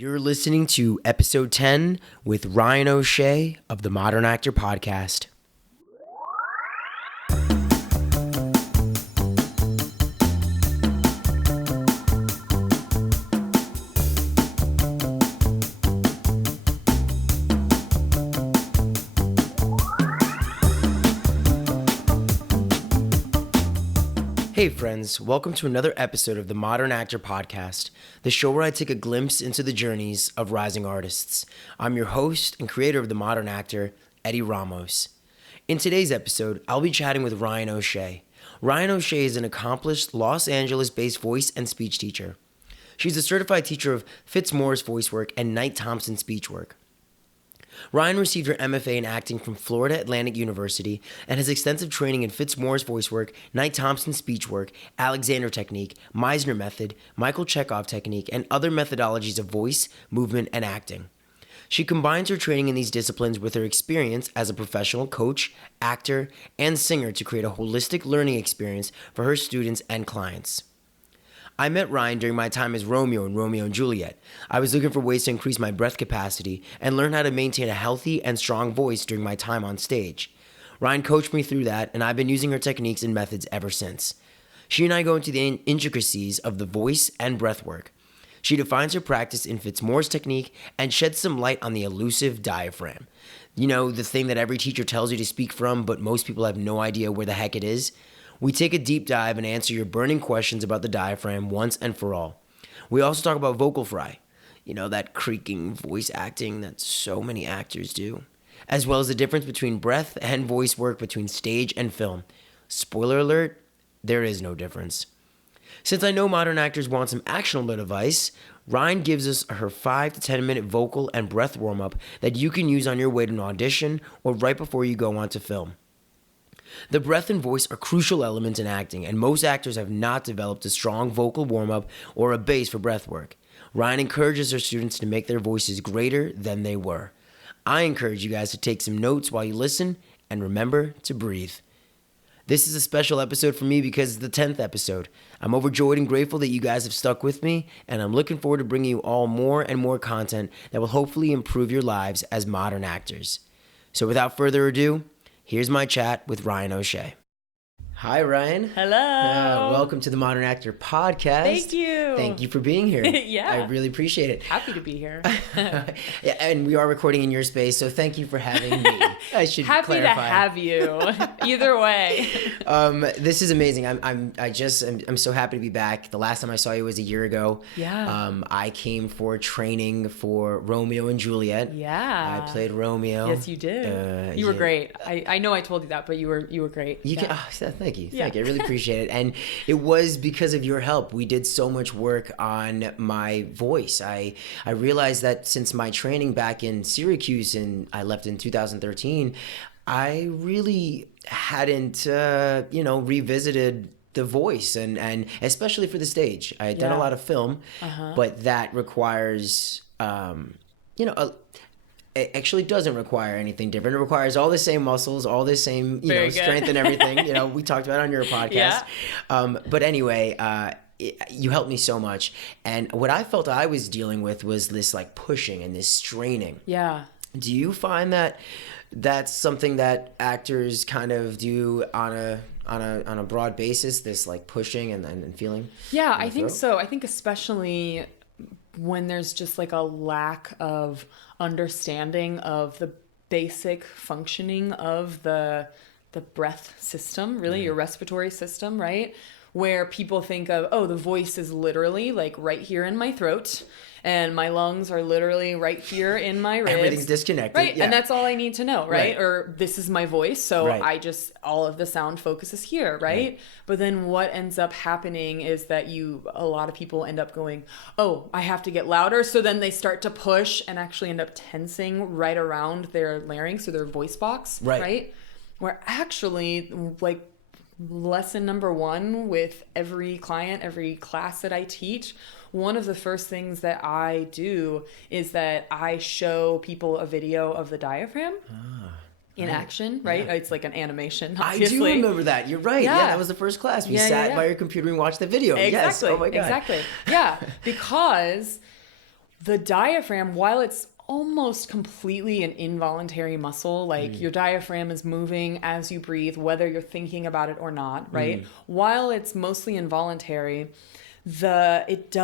You're listening to episode 10 with Ryan O'Shea of the Modern Actor Podcast. Hey friends, welcome to another episode of the Modern Actor Podcast, the show where I take a glimpse into the journeys of rising artists. I'm your host and creator of The Modern Actor, Eddie Ramos. In today's episode, I'll be chatting with Ryan O'Shea. Ryan O'Shea is an accomplished Los Angeles-based voice and speech teacher. She's a certified teacher of Fitzmaurice Voicework and Knight-Thompson Speechwork. Ryan received her MFA in acting from Florida Atlantic University and has extensive training in Fitzmaurice Voicework, Knight-Thompson Speechwork, Alexander Technique, Meisner Method, Chekhov Technique, and other methodologies of voice, movement, and acting. She combines her training in these disciplines with her experience as a professional coach, actor, and singer to create a holistic learning experience for her students and clients. I met Ryan during my time as Romeo in Romeo and Juliet. I was looking for ways to increase my breath capacity and learn how to maintain a healthy and strong voice during my time on stage. Ryan coached me through that, and I've been using her techniques and methods ever since. She and I go into the intricacies of the voice and breath work. She defines her practice in Fitzmaurice technique and sheds some light on the elusive diaphragm. You know, the thing that every teacher tells you to speak from, but most people have no idea where the heck it is? We take a deep dive and answer your burning questions about the diaphragm once and for all. We also talk about vocal fry, that creaking voice acting that so many actors do, as well as the difference between breath and voice work between stage and film. Spoiler alert, there is no difference. Since I know modern actors want some actionable advice, Ryan gives us her 5 to 10 minute vocal and breath warm-up that you can use on your way to an audition or right before you go on to film. The breath and voice are crucial elements in acting, and most actors have not developed a strong vocal warm-up or a base for breath work. Ryan encourages her students to make their voices greater than they were. I encourage you guys to take some notes while you listen, and remember to breathe. This is a special episode for me because it's the 10th episode. I'm overjoyed and grateful that you guys have stuck with me, and I'm looking forward to bringing you all more and more content that will hopefully improve your lives as modern actors. So without further ado, here's my chat with Ryan O'Shea. Hi, Ryan. Hello. Welcome to the Modern Actor Podcast. Thank you. Thank you for being here. Yeah. I really appreciate it. Happy to be here. Yeah, and we are recording in your space, so thank you for having me. I should Happy clarify. to have you. Either way. This is amazing. I'm so happy to be back. The last time I saw you was a year ago. Yeah. I came for training for Romeo and Juliet. Yeah. I played Romeo. Yes, you did. You were great. I know I told you that, but you were great. Thank you. I really appreciate it. And it was because of your help. We did so much work on my voice. I realized that since my training back in Syracuse, and I left in 2013, I really hadn't, revisited the voice and especially for the stage. I had done a lot of film, but that requires, it actually doesn't require anything different. It requires all the same muscles, all the same, strength and everything, we talked about on your podcast. Yeah. But anyway, you helped me so much. And what I felt I was dealing with was this like pushing and this straining. Yeah. Do you find that that's something that actors kind of do on a broad basis, this like pushing and feeling? Yeah, I think so. I think especially when there's just like a lack of understanding of the basic functioning of the breath system, really your respiratory system, right? Where people think of, the voice is literally like right here in my throat and my lungs are literally right here in my ribs. Everything's disconnected. Right. Yeah. And that's all I need to know, right? Or this is my voice. So all of the sound focuses here, right? But then what ends up happening is that a lot of people end up going, I have to get louder. So then they start to push and actually end up tensing right around their larynx or their voice box, right? Where actually, like, lesson number 1 with every client, every class that I teach, one of the first things that I do is that I show people a video of the diaphragm in action, right? Yeah. It's like an animation, obviously. I do remember that. You're right. Yeah, that was the first class. We sat by your computer and watched the video. Exactly. Yes. Oh my God. Exactly. Yeah, because The diaphragm, while it's almost completely an involuntary muscle, like your diaphragm is moving as you breathe, whether you're thinking about it or not, right? While it's mostly involuntary, it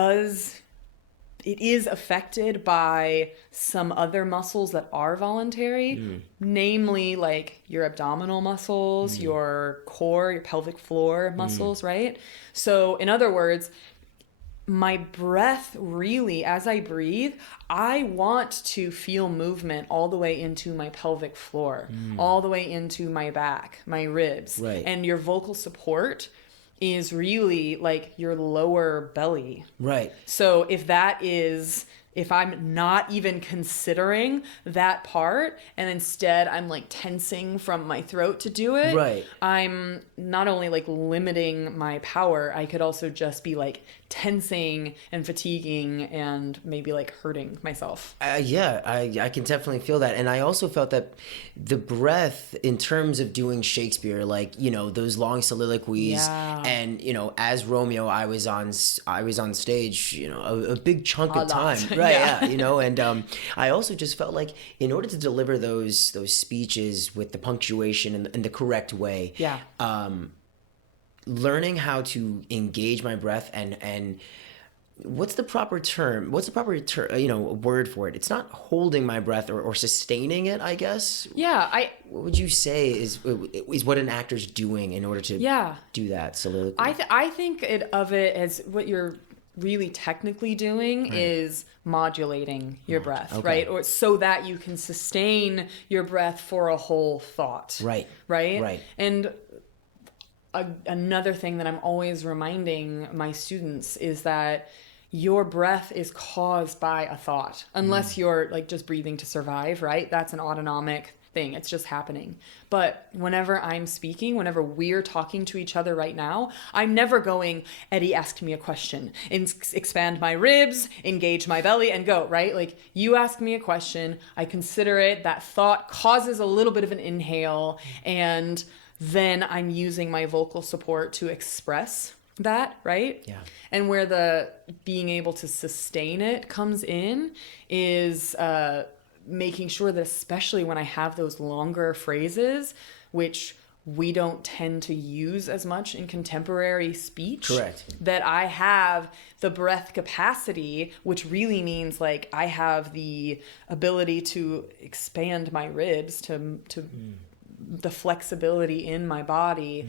is affected by some other muscles that are voluntary, namely like your abdominal muscles, your core, your pelvic floor muscles, right? So in other words, my breath really, as I breathe, I want to feel movement all the way into my pelvic floor, all the way into my back, my ribs. Right. And your vocal support is really like your lower belly. Right. So if I'm not even considering that part and instead I'm like tensing from my throat to do it, right, I'm not only like limiting my power, I could also just be like tensing and fatiguing and maybe like hurting myself. Yeah, I can definitely feel that. And I also felt that the breath in terms of doing Shakespeare, like, you know, those long soliloquies, and, you know, as Romeo, I was on stage, you know, a big chunk of time. Right. Yeah. You know, and I also just felt like in order to deliver those speeches with the punctuation and the correct way, learning how to engage my breath and what's the proper term, you know, word for it? It's not holding my breath or sustaining it, I guess. What would you say is what an actor's doing in order to do that soliloquy? I think of it as what you're really technically doing is modulating your breath, right? Or so that you can sustain your breath for a whole thought. Right. And another thing that I'm always reminding my students is that your breath is caused by a thought, unless you're like just breathing to survive, right? That's an autonomic thing. It's just happening. But whenever I'm speaking, whenever we're talking to each other right now, I'm never going, Eddie asked me a question, expand my ribs, engage my belly, and go, right? Like you ask me a question, I consider it, that thought causes a little bit of an inhale, and then I'm using my vocal support to express that, right? Yeah. And where the being able to sustain it comes in is making sure that, especially when I have those longer phrases, which we don't tend to use as much in contemporary speech. Correct. That I have the breath capacity, which really means like I have the ability to expand my ribs, to the flexibility in my body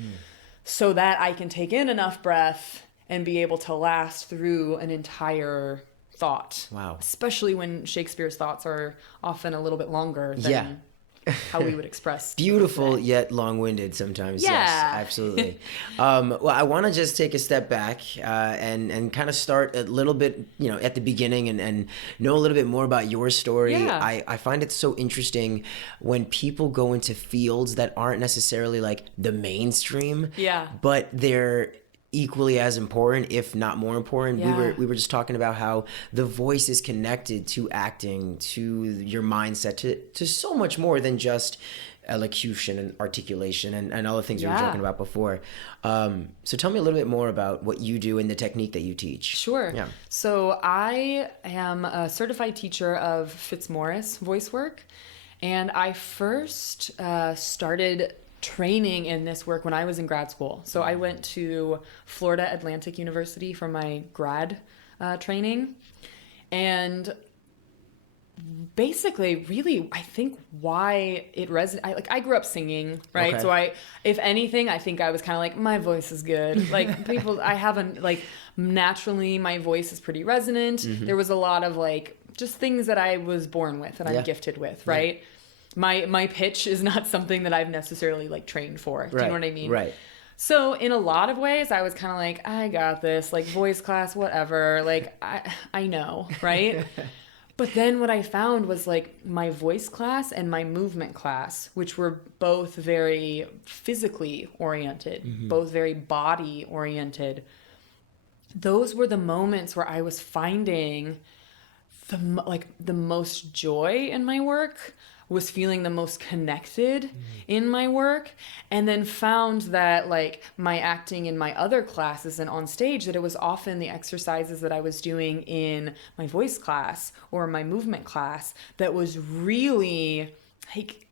so that I can take in enough breath and be able to last through an entire thought. Wow. Especially when Shakespeare's thoughts are often a little bit longer than how we would express. Beautiful yet long-winded sometimes. Yeah. Yes, absolutely. Well, I want to just take a step back and kind of start a little bit, you know, at the beginning and know a little bit more about your story. Yeah. I find it so interesting when people go into fields that aren't necessarily like the mainstream. Yeah. But they're equally as important, if not more important. Yeah. We were just talking about how the voice is connected to acting, to your mindset, to so much more than just elocution and articulation and all the things we were talking about before. So tell me a little bit more about what you do and the technique that you teach. Sure. Yeah. So I am a certified teacher of Fitzmaurice Voicework, and I first started training in this work when I was in grad school. So I went to Florida Atlantic University for my grad training, and basically really I think why it resonated, I grew up singing, right? Okay. So if anything, I think I was kind of like, my voice is good. Like people, I haven't, like naturally my voice is pretty resonant. Mm-hmm. There was a lot of like just things that I was born with and I'm gifted with, right? Yeah. My pitch is not something that I've necessarily like trained for. Do you know what I mean? Right. So in a lot of ways, I was kind of like, I got this, like voice class, whatever. Like I know, right? But then what I found was like my voice class and my movement class, which were both very physically oriented, both very body oriented. Those were the moments where I was finding the most joy in my work. was feeling the most connected in my work, and then found that like my acting in my other classes and on stage, that it was often the exercises that I was doing in my voice class or my movement class that was really like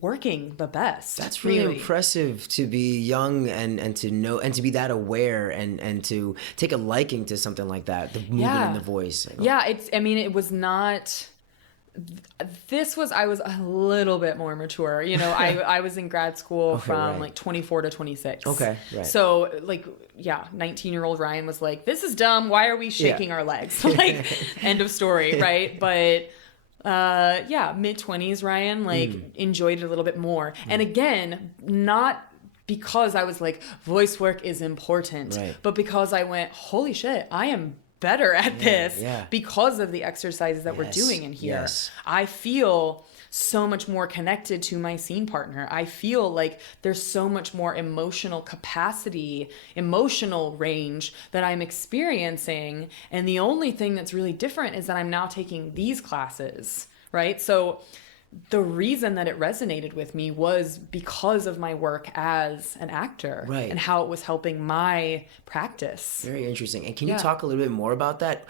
working the best. That's really impressive to be young and to know and to be that aware and to take a liking to something like that, the movement in the voice. Yeah, it was not. I was a little bit more mature. You know, I was in grad school from like 24 to 26. Okay, right. So like, 19-year-old Ryan was like, this is dumb. Why are we shaking our legs? Like, end of story, right? But mid-20s Ryan like enjoyed it a little bit more. And again, not because I was like, voice work is important, but because I went, holy shit, I am better at this because of the exercises that we're doing in here. I feel so much more connected to my scene partner. I feel like there's so much more emotional capacity, emotional range that I'm experiencing. And the only thing that's really different is that I'm now taking these classes, right? So the reason that it resonated with me was because of my work as an actor and how it was helping my practice. Very interesting. And can you talk a little bit more about that?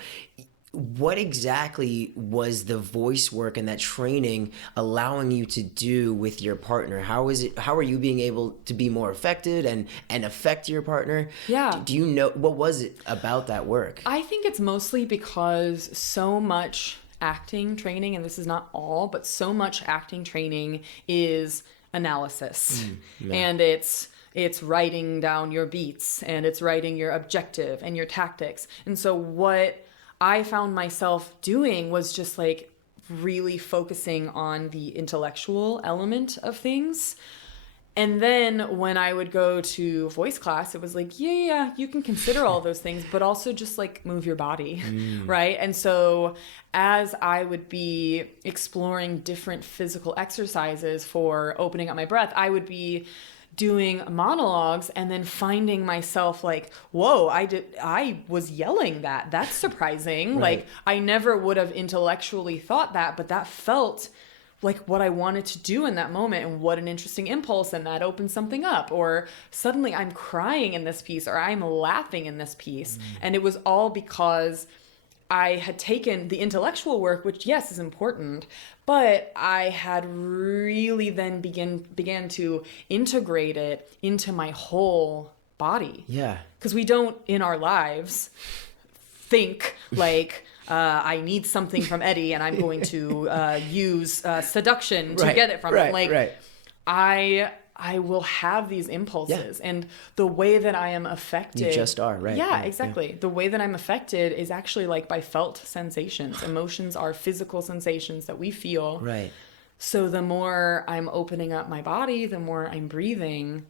What exactly was the voice work and that training allowing you to do with your partner? How are you being able to be more affected and affect your partner? Yeah. Do you know, what was it about that work? I think it's mostly because so much acting training, and this is not all, but so much acting training is analysis. And it's writing down your beats, and it's writing your objective and your tactics. And so what I found myself doing was just like really focusing on the intellectual element of things. And then when I would go to voice class, it was like, you can consider all those things, but also just like move your body, right? And so as I would be exploring different physical exercises for opening up my breath, I would be doing monologues and then finding myself like, whoa, I was yelling that. That's surprising. Like I never would have intellectually thought that, but that felt like what I wanted to do in that moment, and what an interesting impulse, and that opened something up. Or suddenly I'm crying in this piece, or I'm laughing in this piece. And it was all because I had taken the intellectual work, which yes is important, but I had really then began to integrate it into my whole body. Yeah. Because we don't in our lives think like, I need something from Eddie and I'm going to use seduction to get it from him. Like, I will have these impulses, and the way that I am affected. You just are, right? Yeah, exactly. Yeah. The way that I'm affected is actually like by felt sensations. Emotions are physical sensations that we feel. Right. So the more I'm opening up my body, the more I'm breathing,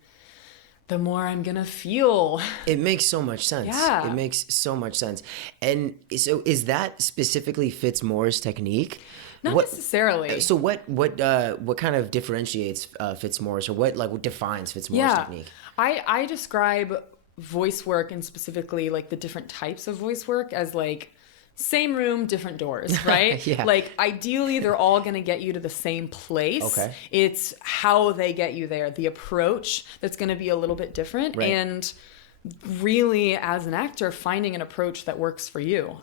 the more I'm going to feel. It makes so much sense. Yeah. It makes so much sense. And so is that specifically Fitzmaurice technique? Not necessarily. So what kind of differentiates Fitzmaurice, or what defines Fitzmaurice technique? I describe voice work, and specifically like the different types of voice work, as like same room, different doors, right? Like ideally they're all going to get you to the same place. Okay. It's how they get you there, the approach that's going to be a little bit different. Right. And really, as an actor, finding an approach that works for you.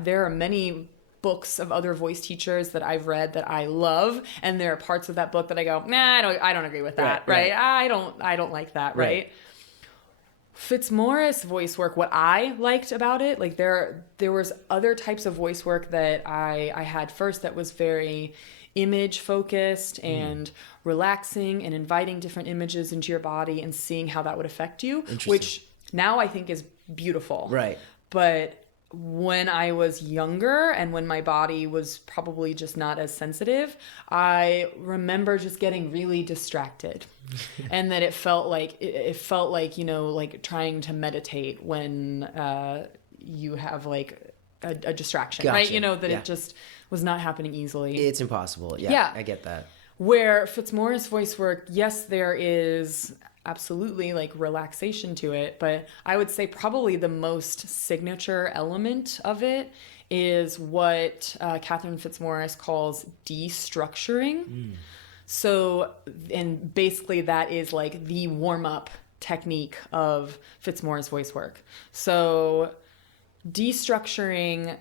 There are many books of other voice teachers that I've read that I love, and there are parts of that book that I go, nah, I don't agree with that, right? I don't like that, right? Fitzmaurice voice work, what I liked about it, like there was other types of voice work that I had first that was very image focused and relaxing and inviting different images into your body and seeing how that would affect you, which now I think is beautiful. Right. But when I was younger and when my body was probably just not as sensitive, I remember just getting really distracted. And that it felt like, you know, like trying to meditate when you have like a distraction, right? You know, that it just was not happening easily. It's impossible. Yeah, I get that. Where Fitzmaurice voice work, yes, there is absolutely like relaxation to it, but I would say probably the most signature element of it is what Catherine Fitzmaurice calls destructuring. So, and basically that is like the warm-up technique of Fitzmaurice Voicework. So destructuring,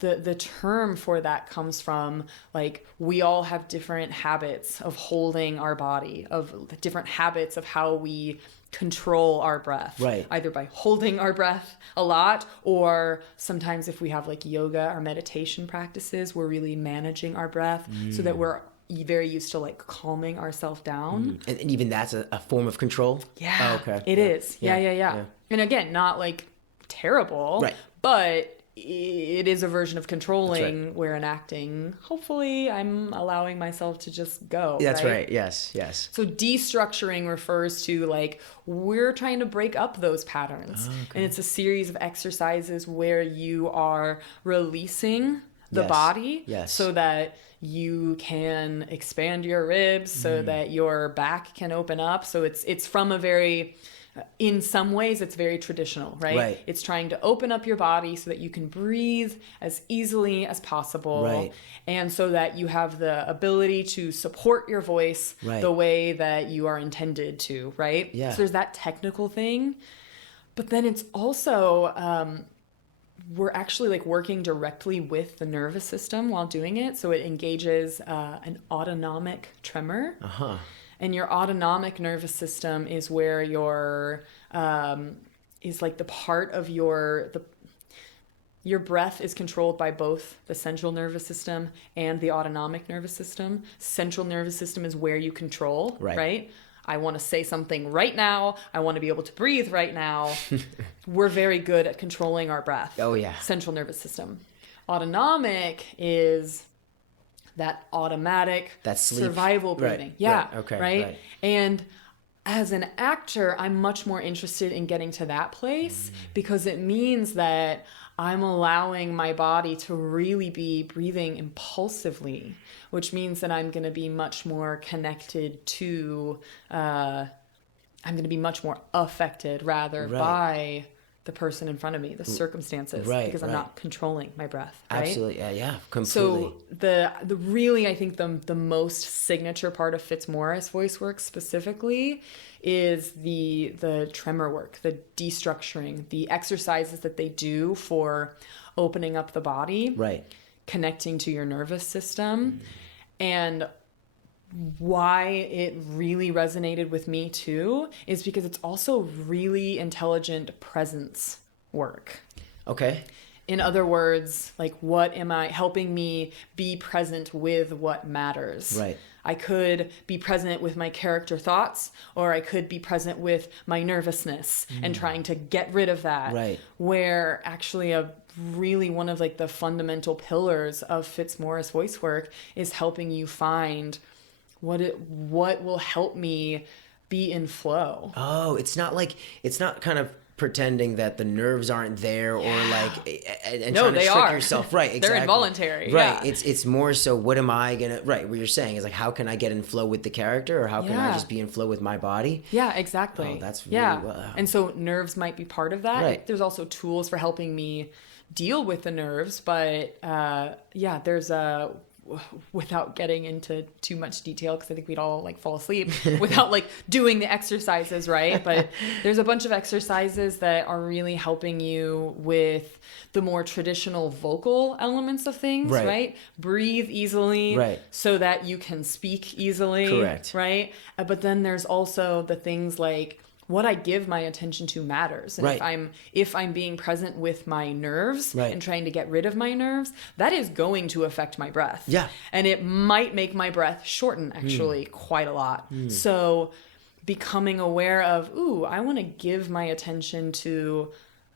the term for that comes from, like, we all have different habits of holding our body, of different habits of how we control our breath, right? Either by holding our breath a lot, or sometimes if we have like yoga or meditation practices, we're really managing our breath so that we're very used to like calming ourselves down. And even that's a form of control? Yeah. Oh, okay. It is. Yeah. And again, not like terrible, right? But it is a version of controlling where in acting, hopefully I'm allowing myself to just go. That's right. Yes. So destructuring refers to, like, we're trying to break up those patterns. And it's a series of exercises where you are releasing the body so that you can expand your ribs, so that your back can open up. So it's from a very... in some ways, it's very traditional, right? It's trying to open up your body so that you can breathe as easily as possible. And so that you have the ability to support your voice the way that you are intended to, right? So there's that technical thing. But then it's also, we're actually like working directly with the nervous system while doing it. So it engages an autonomic tremor. And your autonomic nervous system is where your is like the part of your breath is controlled by both the central nervous system and the autonomic nervous system. Central nervous system is where you control, right? I want to say something right now. I want to be able to breathe right now. We're very good at controlling our breath. Oh yeah. Central nervous system. Autonomic is that automatic, that sleep, survival breathing. Right. And as an actor, I'm much more interested in getting to that place because it means that I'm allowing my body to really be breathing impulsively, which means that I'm going to be much more connected to, I'm going to be much more affected rather by the person in front of me, the circumstances, because I'm not controlling my breath. Right? Absolutely, yeah, completely. So the really, I think the most signature part of Fitzmaurice Voicework specifically is the tremor work, the destructuring, the exercises that they do for opening up the body, connecting to your nervous system, and why it really resonated with me too is because it's also really intelligent presence work. Okay. In other words, like, what am I helping me be present with what matters? I could be present with my character thoughts, or I could be present with my nervousness and trying to get rid of that. Where actually really one of like the fundamental pillars of Fitzmaurice Voicework is helping you find what will help me be in flow. Oh, it's not kind of pretending that the nerves aren't there or like and trying to trick yourself. Exactly. They're involuntary. It's more so what am I gonna what you're saying is like how can I get in flow with the character or how can I just be in flow with my body? Exactly. Oh, that's really well. And so nerves might be part of that. There's also tools for helping me deal with the nerves, but there's without getting into too much detail, because I think we'd all like fall asleep without like doing the exercises, right? But there's a bunch of exercises that are really helping you with the more traditional vocal elements of things, right? Breathe easily so that you can speak easily. Correct. Right? But then there's also the things like what I give my attention to matters. And if I'm being present with my nerves and trying to get rid of my nerves, that is going to affect my breath. And it might make my breath shorten actually quite a lot. So becoming aware of, I want to give my attention to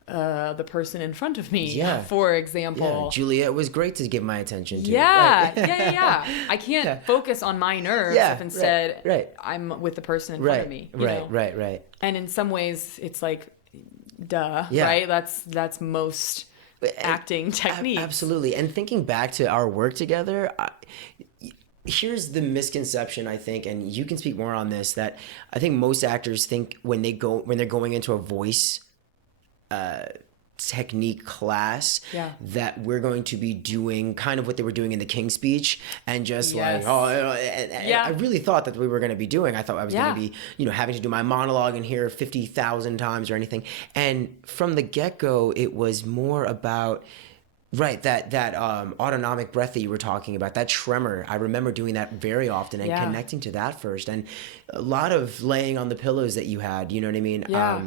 the person in front of me, for example. Juliet was great to give my attention to. I can't focus on my nerves if instead I'm with the person in front of me. You know? And in some ways, it's like, duh, right? That's most acting techniques. Absolutely. And thinking back to our work together, here's the misconception, I think, and you can speak more on this, that I think most actors think when they're going into a voice technique class that we're going to be doing kind of what they were doing in the King's Speech, and just I really thought that we were going to be doing. I thought I was going to be, having to do my monologue in here 50,000 times or anything. And from the get-go, it was more about that autonomic breath that you were talking about, that tremor. I remember doing that very often and connecting to that first, and a lot of laying on the pillows that you had. You know what I mean? Yeah.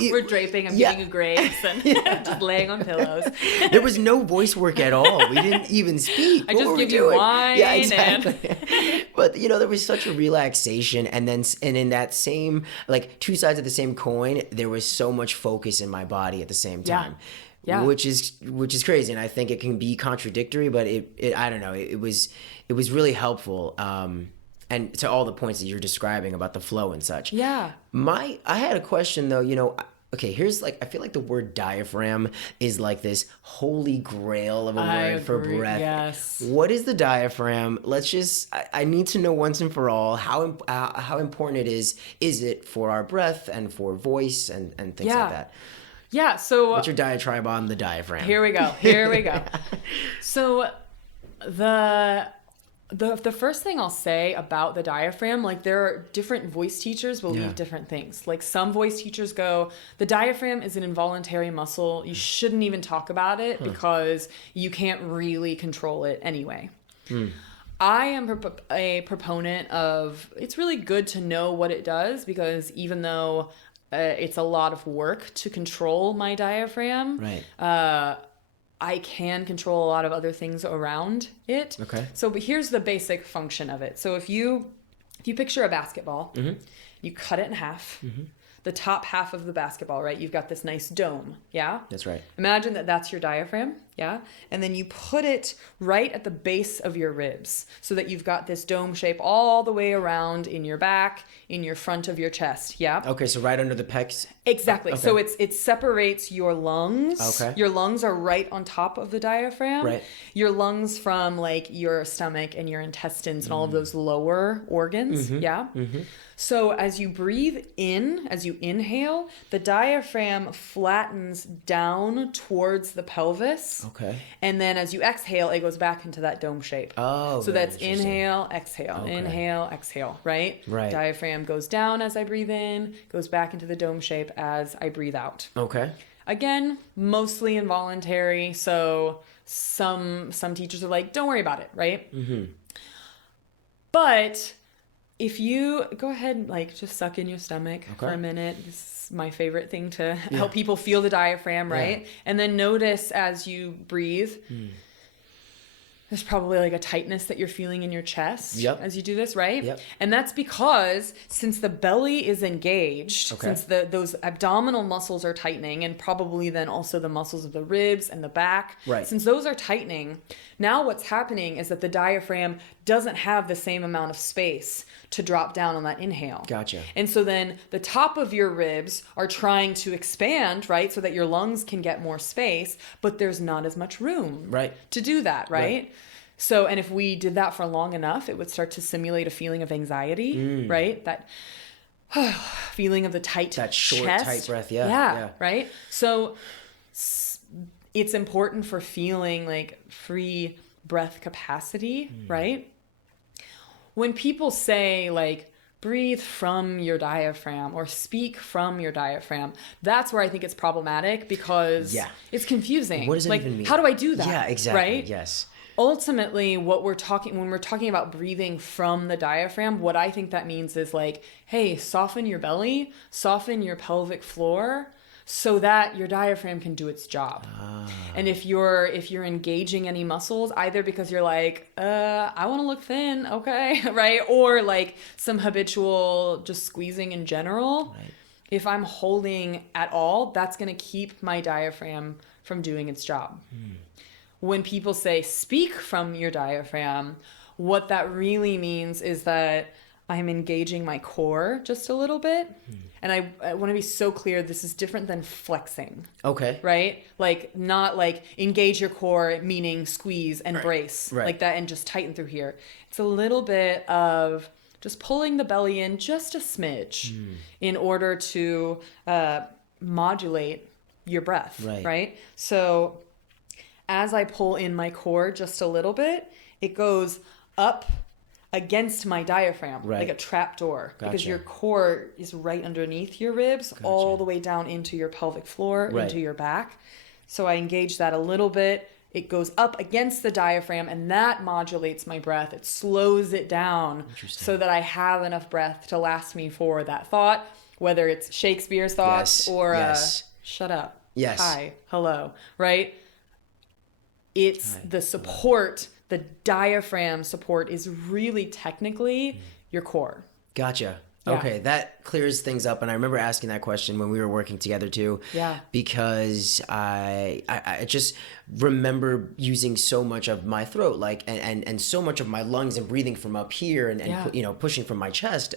We're draping, I'm giving you grapes and just laying on pillows. There was no voice work at all. We didn't even speak. I just give you wine. Yeah, exactly. But there was such a relaxation, and in that same, like, two sides of the same coin, there was so much focus in my body at the same time. Yeah. Which is crazy, and I think it can be contradictory, but it I don't know, it was really helpful. And to all the points that you're describing about the flow and such. Yeah. I had a question though, okay, here's I feel like the word diaphragm is like this holy grail of a word for breath. Yes. What is the diaphragm? I need to know once and for all how important it is. Is it for our breath and for voice and things like that? Yeah, so... What's your diatribe on the diaphragm? Here we go. So the first thing I'll say about the diaphragm, like, there are different voice teachers believe different things. Like, some voice teachers go, the diaphragm is an involuntary muscle. You shouldn't even talk about it because you can't really control it anyway. I am a proponent of, it's really good to know what it does, because even though it's a lot of work to control my diaphragm, I can control a lot of other things around it. Okay. So, but here's the basic function of it. So if you picture a basketball, you cut it in half. The top half of the basketball, right? You've got this nice dome, yeah? That's right. Imagine that's your diaphragm, yeah? And then you put it right at the base of your ribs so that you've got this dome shape all the way around in your back, in your front of your chest, yeah? Okay, so right under the pecs? Exactly. Okay. So it separates your lungs. Okay. Your lungs are right on top of the diaphragm. Right. Your lungs from, like, your stomach and your intestines and all of those lower organs, yeah? So as you breathe in, as you inhale, the diaphragm flattens down towards the pelvis. Okay. And then as you exhale, it goes back into that dome shape. Oh, so that's inhale, exhale, Okay. inhale, exhale, right? Right. Diaphragm goes down as I breathe in, goes back into the dome shape as I breathe out. Okay. Again, mostly involuntary. So some teachers are like, don't worry about it, right? But if you go ahead and, like, just suck in your stomach for a minute. This is my favorite thing to help people feel the diaphragm, right? And then notice as you breathe, there's probably, like, a tightness that you're feeling in your chest as you do this, right? Yep. And that's because since the belly is engaged, since those abdominal muscles are tightening, and probably then also the muscles of the ribs and the back, since those are tightening, now what's happening is that the diaphragm doesn't have the same amount of space to drop down on that inhale. Gotcha. And so then the top of your ribs are trying to expand, right? So that your lungs can get more space, but there's not as much room to do that, right? So, and if we did that for long enough, it would start to simulate a feeling of anxiety, right? That feeling of the tight that short, chest. tight breath, right? So it's important for feeling like free breath capacity, right? When people say, like, breathe from your diaphragm or speak from your diaphragm, that's where I think it's problematic, because it's confusing. What does it even mean? How do I do that? Yeah, exactly. Right? Yes. Ultimately, when we're talking about breathing from the diaphragm, what I think that means is, like, hey, soften your belly, soften your pelvic floor, so that your diaphragm can do its job. And if you're engaging any muscles, either because you're like, I want to look thin, okay, right? Or, like, some habitual just squeezing in general. Right. If I'm holding at all, that's going to keep my diaphragm from doing its job. When people say speak from your diaphragm, what that really means is that I'm engaging my core just a little bit. And I want to be so clear, this is different than flexing. Okay. Right? Like, not like engage your core, meaning squeeze and brace like that and just tighten through here. It's a little bit of just pulling the belly in just a smidge in order to modulate your breath, Right. right? So as I pull in my core just a little bit, it goes up against my diaphragm, like a trap door, because your core is right underneath your ribs, all the way down into your pelvic floor, into your back. So I engage that a little bit. It goes up against the diaphragm, and that modulates my breath. It slows it down so that I have enough breath to last me for that thought, whether it's Shakespeare's thoughts or shut up, hi, hello, right? It's the support. The diaphragm support is really technically your core. Gotcha. Yeah. Okay, that clears things up. And I remember asking that question when we were working together too. Yeah. Because I just remember using so much of my throat, like, and so much of my lungs and breathing from up here and you know, pushing from my chest.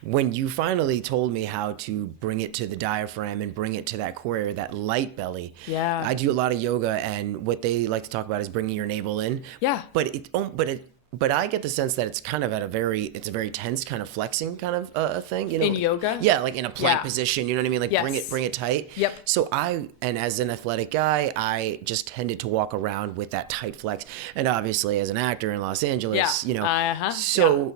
When you finally told me how to bring it to the diaphragm and bring it to that core area, that light belly. Yeah. I do a lot of yoga, and what they like to talk about is bringing your navel in. Yeah. But I get the sense that it's kind of at a very tense kind of flexing kind of a thing, you know. In yoga? Yeah, like in a plank position, you know what I mean? Like bring it tight. Yep. So as an athletic guy, I just tended to walk around with that tight flex. And obviously as an actor in Los Angeles, you know. So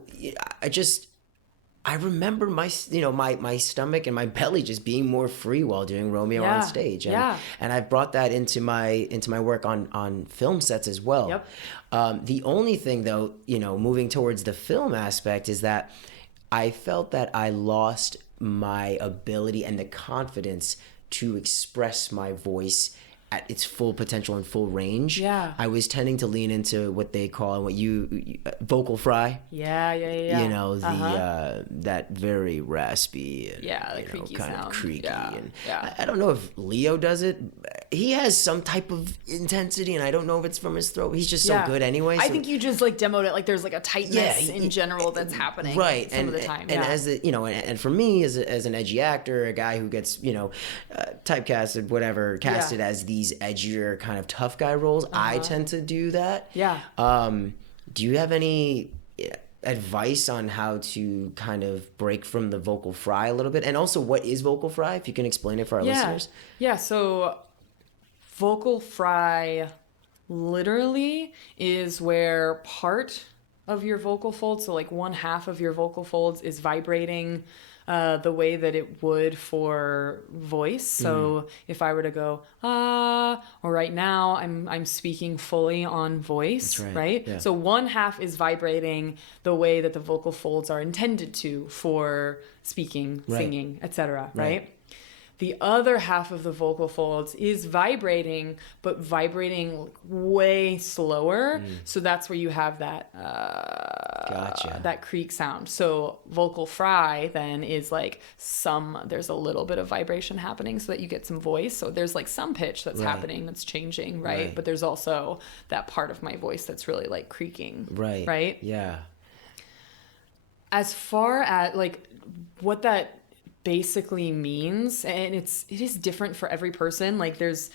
I remember my stomach and my belly just being more free while doing Romeo on stage. And I've brought that into my work on film sets as well. Yep. The only thing though, you know, moving towards the film aspect, is that I felt that I lost my ability and the confidence to express my voice at its full potential and full range. Yeah. I was tending to lean into what they call, and what you vocal fry. Yeah. You know, the that very raspy and the creaky kind sound. of creaky. And Yeah. I don't know if Leo does it. He has some type of intensity, and I don't know if it's from his throat. He's just so good anyway. I think you just like demoed it. Like there's like a tightness in general that's happening some of the time. And as a, you know, and for me as an edgy actor, a guy who gets, you know, typecasted, whatever, casted as these edgier kind of tough guy roles, I tend to do that. Yeah. Do you have any advice on how to kind of break from the vocal fry a little bit? And also, what is vocal fry, if you can explain it for our listeners? Yeah, so vocal fry literally is where part of your vocal folds, so like one half of your vocal folds, is vibrating the way that it would for voice. So if I were to go or right now I'm speaking fully on voice. That's right? Yeah. So one half is vibrating the way that the vocal folds are intended to for speaking, singing, etc. Right? The other half of the vocal folds is vibrating, but vibrating way slower. So that's where you have that that creak sound. So vocal fry then is like there's a little bit of vibration happening so that you get some voice. So there's like some pitch that's happening, that's changing, right? But there's also that part of my voice that's really like creaking. Right? Yeah. As far as like what that basically means, and it is different for every person. Like there's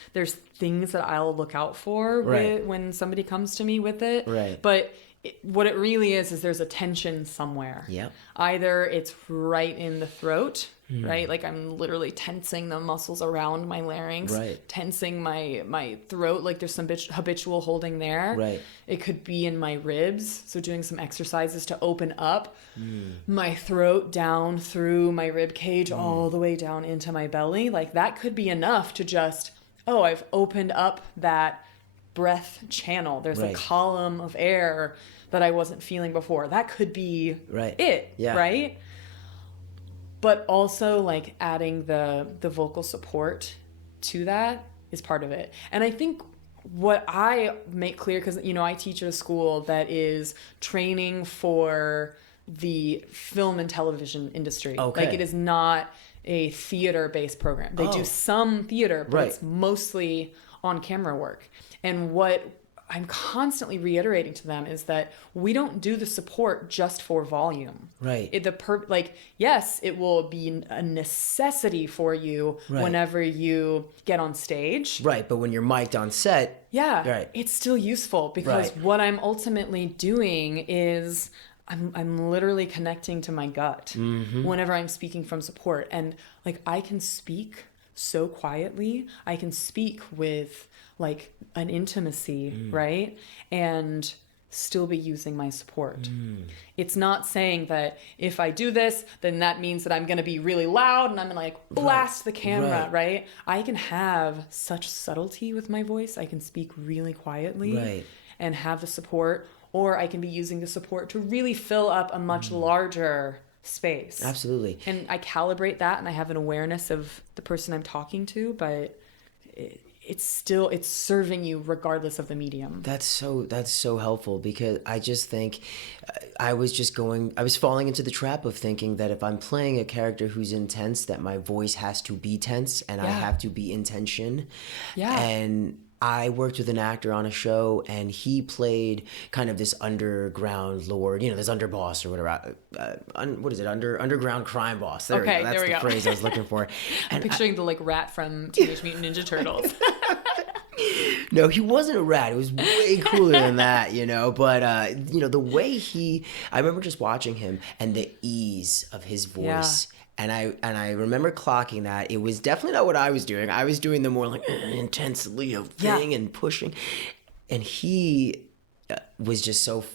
things that I'll look out for when somebody comes to me with it. But what it really is there's a tension somewhere. Either it's right in the throat, right? Like I'm literally tensing the muscles around my larynx, tensing my throat, like there's some habitual holding there. It could be in my ribs, so doing some exercises to open up my throat down through my rib cage all the way down into my belly. Like that could be enough to just, I've opened up that breath channel. There's a column of air that I wasn't feeling before. That could be it, right? But also like adding the vocal support to that is part of it. And I think what I make clear, because, you know, I teach at a school that is training for the film and television industry. Like it is not a theater-based program. They do some theater, but it's mostly on camera work. And what I'm constantly reiterating to them is that we don't do the support just for volume. Yes, it will be a necessity for you whenever you get on stage. But when you're mic'd on set, it's still useful, because what I'm ultimately doing is I'm literally connecting to my gut whenever I'm speaking from support. And like I can speak so quietly. I can speak with like an intimacy, right? And still be using my support. It's not saying that if I do this, then that means that I'm going to be really loud and I'm going to like blast the camera, right? I can have such subtlety with my voice. I can speak really quietly and have the support, or I can be using the support to really fill up a much larger space. Absolutely. And I calibrate that, and I have an awareness of the person I'm talking to, but it's serving you regardless of the medium. That's so helpful, because I just think I was falling into the trap of thinking that if I'm playing a character who's intense, that my voice has to be tense and I have to be in tension. Yeah. And I worked with an actor on a show, and he played kind of this underground lord, this underboss or whatever. What is it? Underground crime boss. There we go. That's the phrase I was looking for. I'm picturing the like rat from Teenage Mutant Ninja Turtles. No, he wasn't a rat. It was way cooler than that, But, the way I remember just watching him and the ease of his voice. Yeah. And I remember clocking that. It was definitely not what I was doing. I was doing the more like intense Leo thing and pushing. And he was just so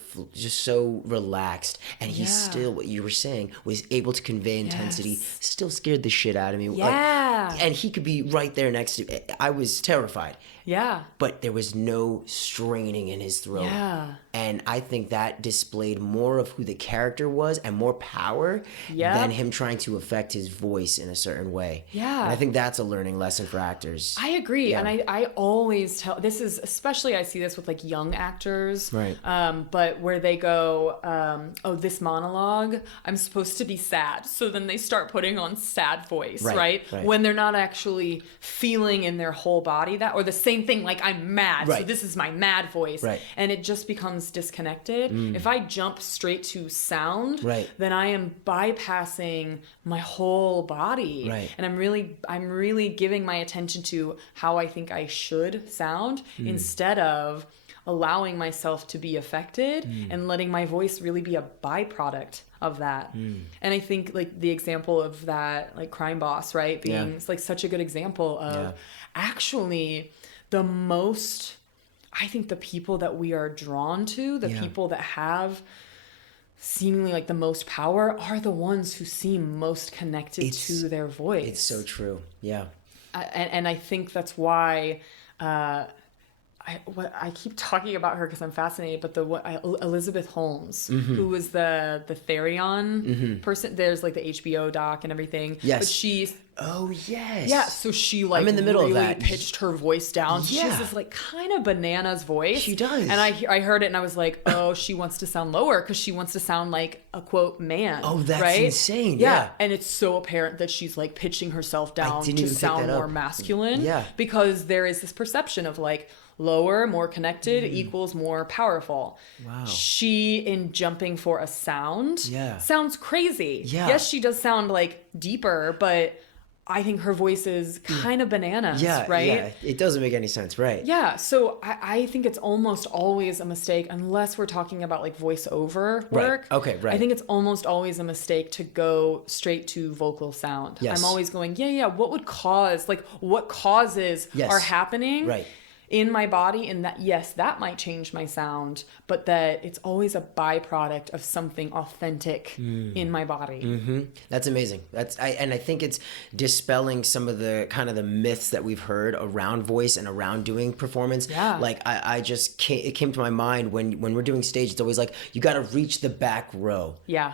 relaxed. And he still, what you were saying, was able to convey intensity. Still scared the shit out of me. Yeah. And he could be right there next to me. I was terrified. Yeah. But there was no straining in his throat. Yeah. And I think that displayed more of who the character was and more power than him trying to affect his voice in a certain way. Yeah. And I think that's a learning lesson for actors. I agree. Yeah. And I always tell, this is, especially I see this with like young actors. Right. But where they go, this monologue, I'm supposed to be sad. So then they start putting on sad voice, right? When they're not actually feeling in their whole body that, or the same thing, like I'm mad, so this is my mad voice, and it just becomes disconnected. If I jump straight to sound, then I am bypassing my whole body, and I'm really giving my attention to how I think I should sound instead of allowing myself to be affected and letting my voice really be a byproduct of that. And I think like the example of that like crime boss, right, being it's like such a good example of actually I think the people that we are drawn to, the people that have seemingly like the most power, are the ones who seem most connected to their voice. It's so true. Yeah. And I think that's why I keep talking about her because I'm fascinated, but Elizabeth Holmes, who was the Therion person. There's like the HBO doc and everything. Yes. But she's... Oh, yes. Yeah, so she like I'm in the middle really of that. Pitched her voice down. So yeah. She has this like kind of bananas voice. She does. And I heard it and I was like, oh, she wants to sound lower because she wants to sound like a quote man. Oh, that's right? insane. Yeah. And it's so apparent that she's like pitching herself down to sound more masculine. Yeah. Because there is this perception of like lower, more connected equals more powerful. Wow. She, in jumping for a sound, sounds crazy. Yeah. Yes, she does sound like deeper, but I think her voice is kind of bananas, right? Yeah, it doesn't make any sense, right? Yeah, so I think it's almost always a mistake, unless we're talking about like voiceover work. Right. Okay, right. I think it's almost always a mistake to go straight to vocal sound. Yes. I'm always going, what causes are happening in my body, and that, yes, that might change my sound, but that it's always a byproduct of something authentic in my body. Mm-hmm. That's amazing. And I think it's dispelling some of the kind of the myths that we've heard around voice and around doing performance. Yeah. Like it came to my mind when we're doing stage, it's always like, you got to reach the back row. Yeah.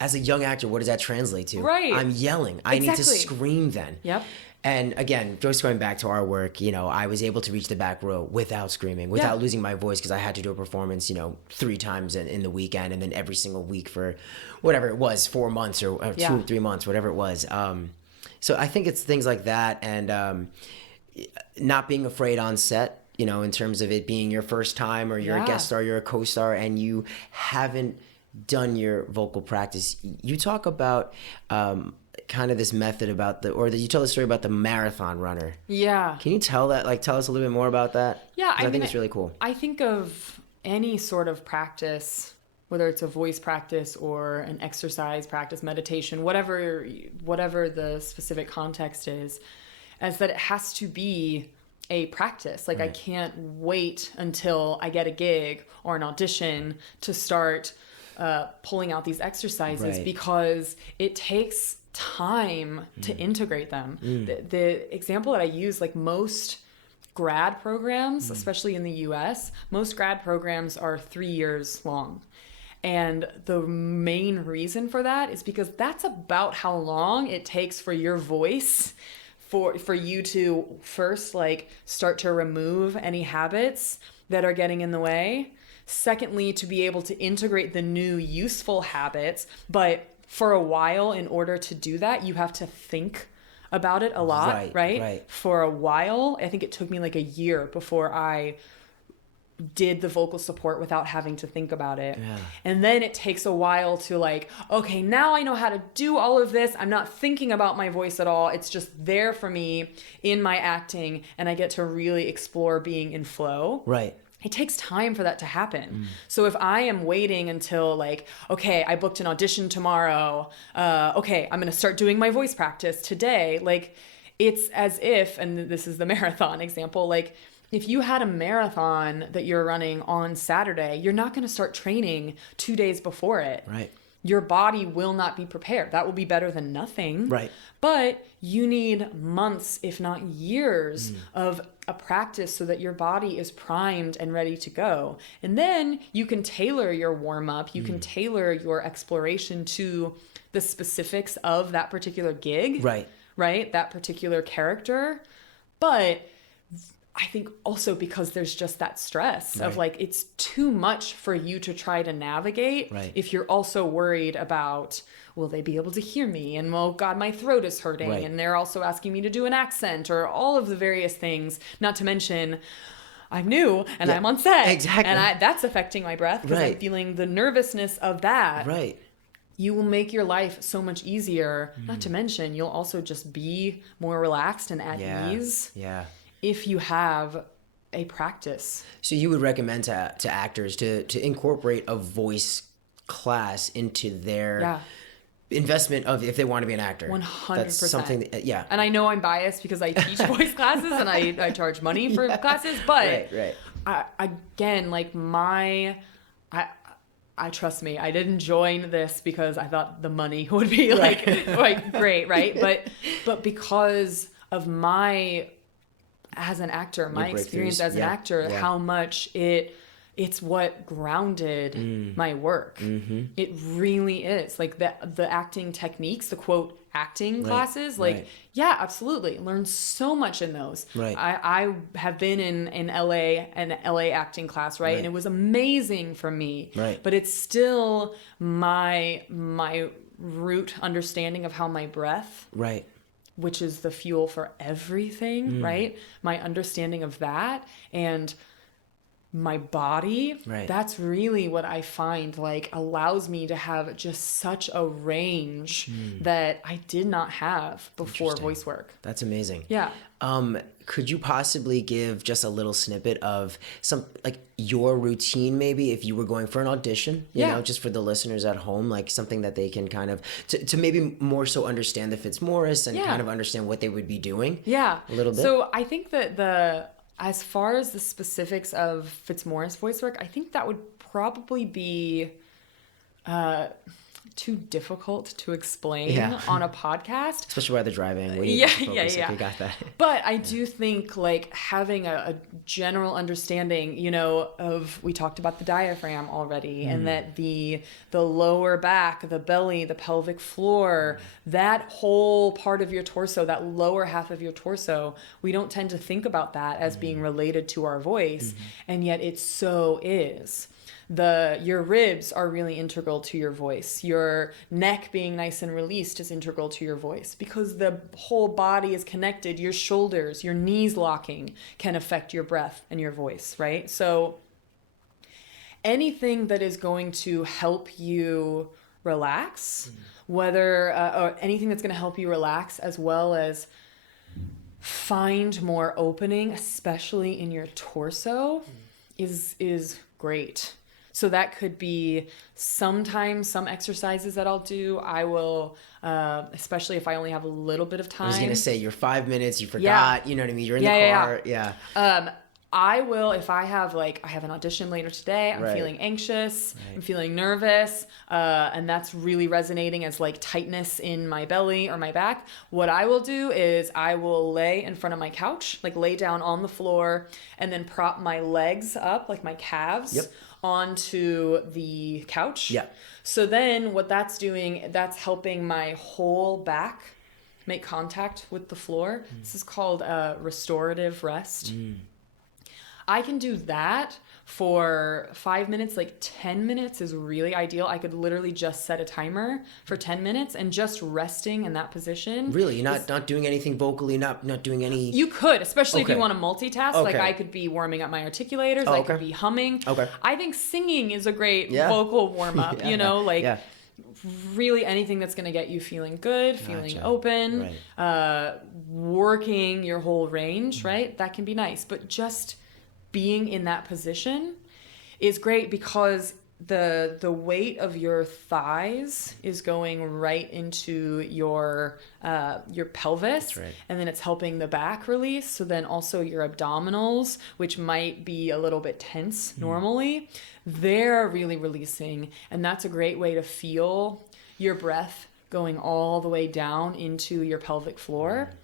As a young actor, what does that translate to? Right. I'm yelling. I need to scream then. Yep. And again, just going back to our work, I was able to reach the back row without screaming, without losing my voice, because I had to do a performance, 3 times in the weekend, and then every single week for whatever it was, 4 months or 2 or 3 months, whatever it was. So I think it's things like that, and not being afraid on set, in terms of it being your first time, or you're a guest star, you're a co-star, and you haven't done your vocal practice. You talk about kind of this method you tell the story about the marathon runner. Yeah. Can you tell us a little bit more about that? Yeah. I think it's really cool. I think of any sort of practice, whether it's a voice practice or an exercise practice, meditation, whatever the specific context is, as that it has to be a practice. Like I can't wait until I get a gig or an audition to start pulling out these exercises because it takes time to integrate them. The example that I use, like most grad programs, especially in the US, most grad programs are 3 years long. And the main reason for that is because that's about how long it takes for your voice for you to first like start to remove any habits that are getting in the way. Secondly, to be able to integrate the new useful habits, but for a while, in order to do that, you have to think about it a lot, right? For a while, I think it took me like a year before I did the vocal support without having to think about it. Yeah. And then it takes a while to like, okay, now I know how to do all of this. I'm not thinking about my voice at all. It's just there for me in my acting, and I get to really explore being in flow. Right. It takes time for that to happen. So if I am waiting until like, okay, I booked an audition tomorrow. Okay, I'm going to start doing my voice practice today. Like it's as if, and this is the marathon example, like if you had a marathon that you're running on Saturday, you're not going to start training 2 days before it. Right. Your body will not be prepared. That will be better than nothing. Right. But you need months, if not years, of a practice so that your body is primed and ready to go. And then you can tailor your warm-up. You can tailor your exploration to the specifics of that particular gig. Right. Right? That particular character. But I think also because there's just that stress of like, it's too much for you to try to navigate if you're also worried about, will they be able to hear me? And oh God, my throat is hurting. And they're also asking me to do an accent or all of the various things, not to mention I'm new and I'm on set. Exactly. And that's affecting my breath because I'm feeling the nervousness of that. Right. You will make your life so much easier. Not to mention, you'll also just be more relaxed and at ease. Yeah. If you have a practice. So you would recommend to actors to incorporate a voice class into their investment of if they want to be an actor. 100%. That's something, And I know I'm biased because I teach voice classes and I charge money for classes, but again, like I trust me, I didn't join this because I thought the money would be like great, right? But because of my as an actor, my experience as an actor, how much it's what grounded my work. It really is. Like the acting techniques, the quote acting classes, like, yeah, absolutely. Learned so much in those. I have been in LA, an LA acting class, and it was amazing for me. But it's still my root understanding of how my breath which is the fuel for everything, right? My understanding of that and my body, that's really what I find like allows me to have just such a range that I did not have before voice work. That's amazing. Yeah. Could you possibly give just a little snippet of some, like your routine, maybe if you were going for an audition, you know, just for the listeners at home, like something that they can kind of, to maybe more so understand the Fitzmaurice and kind of understand what they would be doing. Yeah. A little bit. So I think that as far as the specifics of Fitzmaurice Voicework, I think that would probably be too difficult to explain on a podcast. Especially while they're driving. Yeah. You got that. But I do think like having a general understanding, you know, we talked about the diaphragm already, and that the lower back, the belly, the pelvic floor, that whole part of your torso, that lower half of your torso, we don't tend to think about that as being related to our voice, and yet it so is. Your ribs are really integral to your voice. Your neck being nice and released is integral to your voice because the whole body is connected. Your shoulders, your knees locking can affect your breath and your voice, right? So anything that is going to help you relax, whether or anything that's going to help you relax as well as find more opening, especially in your torso, is great. So that could be sometimes some exercises that I'll do. I will, especially if I only have a little bit of time. I was going to say, you're 5 minutes, you forgot, you know what I mean? You're in the car. Yeah. I will, if I have I have an audition later today, I'm feeling anxious, I'm feeling nervous, and that's really resonating as tightness in my belly or my back. What I will do is I will lay in front of my couch, lay down on the floor, and then prop my legs up, my calves, onto the couch. Yeah. So then what that's doing, that's helping my whole back make contact with the floor. This is called restorative rest. I can do that for 5 minutes. 10 minutes is really ideal. I could literally just set a timer for 10 minutes and just resting in that position. Really? You're not doing anything vocally, not doing any... You could, especially if you want to multitask. I could be warming up my articulators. I could be humming. I think singing is a great vocal warm-up, really anything that's going to get you feeling good, feeling open, working your whole range, right? That can be nice. But just being in that position is great because the weight of your thighs is going right into your pelvis, and then it's helping the back release. So then also your abdominals, which might be a little bit tense normally, they're really releasing, and that's a great way to feel your breath going all the way down into your pelvic floor.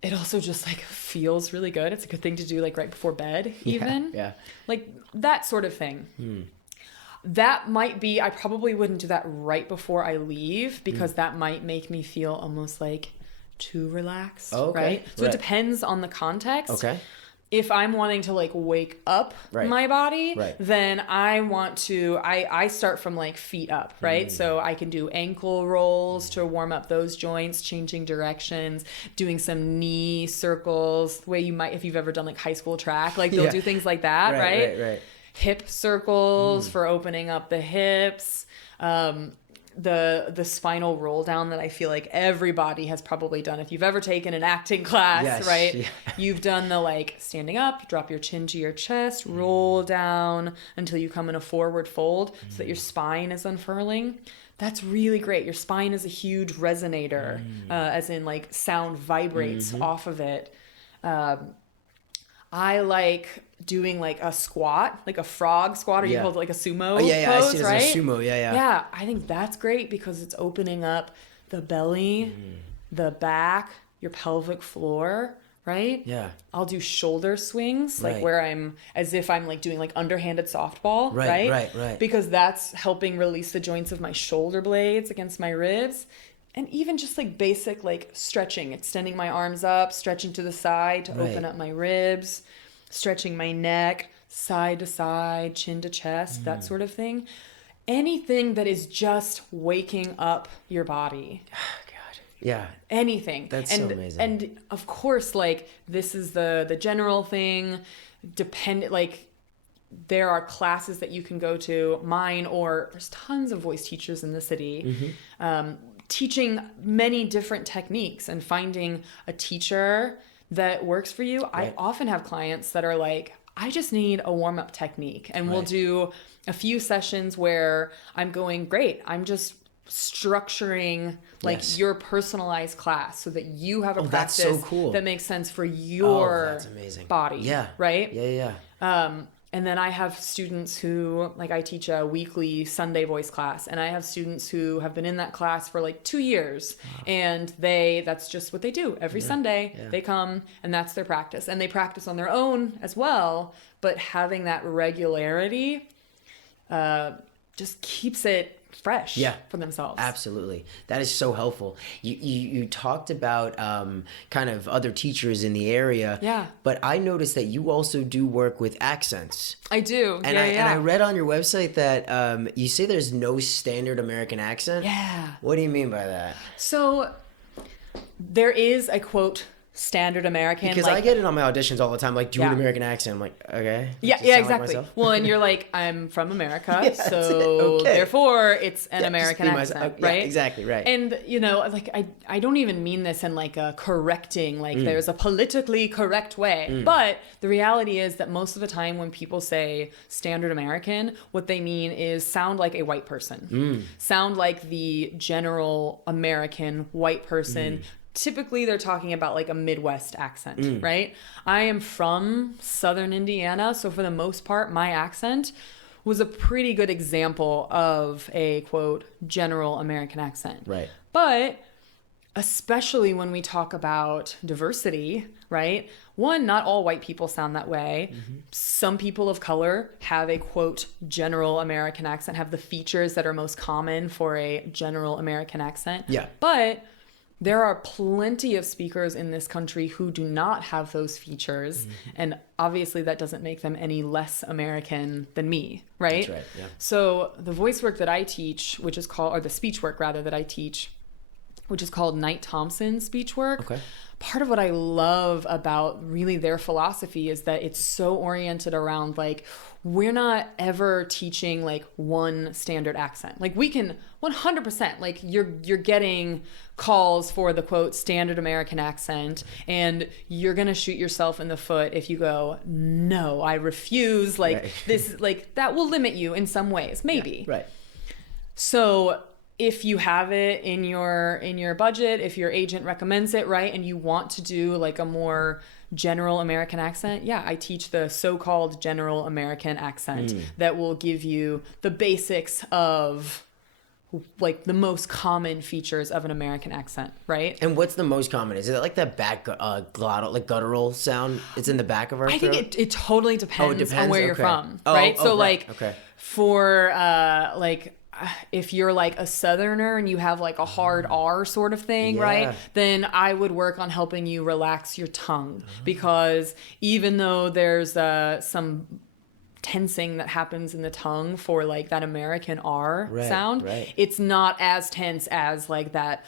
It also just feels really good. It's a good thing to do right before bed even. Yeah. That sort of thing. That might be, I probably wouldn't do that right before I leave because that might make me feel almost too relaxed. Right? So it depends on the context. Okay. If I'm wanting to wake up my body, then I want to, I start from feet up, right? So I can do ankle rolls to warm up those joints, changing directions, doing some knee circles, the way you might, if you've ever done high school track, they'll do things like that, right? Hip circles for opening up the hips. The spinal roll down that I feel everybody has probably done. If you've ever taken an acting class, right? Yeah. You've done the standing up, drop your chin to your chest, roll down until you come in a forward fold so that your spine is unfurling. That's really great. Your spine is a huge resonator, as in sound vibrates off of it. I like doing a squat, a frog squat, or you hold a sumo pose, I see it as a sumo, Yeah, I think that's great because it's opening up the belly, the back, your pelvic floor, right? Yeah. I'll do shoulder swings, where I'm, as if I'm doing underhanded softball, right? Because that's helping release the joints of my shoulder blades against my ribs. And even just basic stretching, extending my arms up, stretching to the side to open up my ribs, stretching my neck, side to side, chin to chest, that sort of thing. Anything that is just waking up your body. God. Yeah. Anything. That's so amazing. And of course, this is the general thing. There are classes that you can go to, mine, or there's tons of voice teachers in the city. Teaching many different techniques and finding a teacher that works for you. I often have clients that are I just need a warm-up technique. And we'll do a few sessions where I'm going, great, I'm just structuring your personalized class so that you have a practice that makes sense for your body. Yeah. Right? Yeah. And then I have students who, I teach a weekly Sunday voice class, and I have students who have been in that class for 2 years, and that's just what they do every Sunday. They come, and that's their practice, and they practice on their own as well, but having that regularity just keeps it fresh for themselves. Absolutely. That is so helpful. You talked about kind of other teachers in the area. Yeah. But I noticed that you also do work with accents. I do. And I read on your website that you say there's no standard American accent. Yeah. What do you mean by that? So there is a quote standard American. Because like, I get it on my auditions all the time, like, do an American accent. I'm like, okay. Yeah, exactly. Like well, and you're like, I'm from America, so therefore it's an American accent, right? Yeah, exactly, right. And, you know, like, I don't even mean this in like a correcting, like there's a politically correct way. But the reality is that most of the time when people say standard American, what they mean is sound like a white person. Sound like the general American white person. Typically, they're talking about like a Midwest accent, right? I am from Southern Indiana, so for the most part, my accent was a pretty good example of a, quote, general American accent. Right. But especially when we talk about diversity, right? One, not all white people sound that way. Some people of color have a, quote, general American accent, have the features that are most common for a general American accent. Yeah. But there are plenty of speakers in this country who do not have those features. And obviously that doesn't make them any less American than me, right? That's right, yeah. So the voice work that I teach, which is called, or the speech work rather that I teach, which is called Knight-Thompson Speechwork. Okay. Part of what I love about really their philosophy is that it's so oriented around like, we're not ever teaching like one standard accent. Like we can 100%, like you're getting calls for the quote standard American accent, and you're going to shoot yourself in the foot if you go, no, I refuse. Like this, like that will limit you in some ways, maybe. Yeah, right. So if you have it in your budget, if your agent recommends it, right, and you want to do like a more general American accent, yeah, I teach the so-called general American accent that will give you the basics of like the most common features of an American accent, right? And what's the most common? Is it like that back glottal, like guttural sound? It's in the back of our throat? I think it totally depends on where you're from, Oh, right? oh, So right. like for like if you're like a Southerner and you have like a hard R sort of thing, right? Then I would work on helping you relax your tongue, because even though there's some tensing that happens in the tongue for like that American R sound, it's not as tense as like that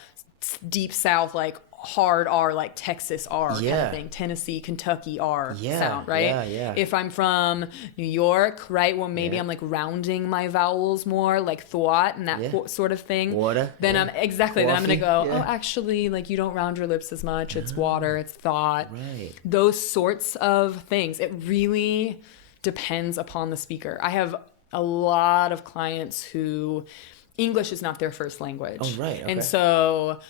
deep South, like hard R, like Texas R kind of thing, Tennessee, Kentucky R sound, right? If I'm from New York, right, well maybe I'm like rounding my vowels more, like thwat and that sort of thing. Water. Then I'm then I'm gonna go, oh, actually, like you don't round your lips as much. It's water. It's thought. Right. Those sorts of things. It really depends upon the speaker. I have a lot of clients who English is not their first language. Oh, right. Okay. And so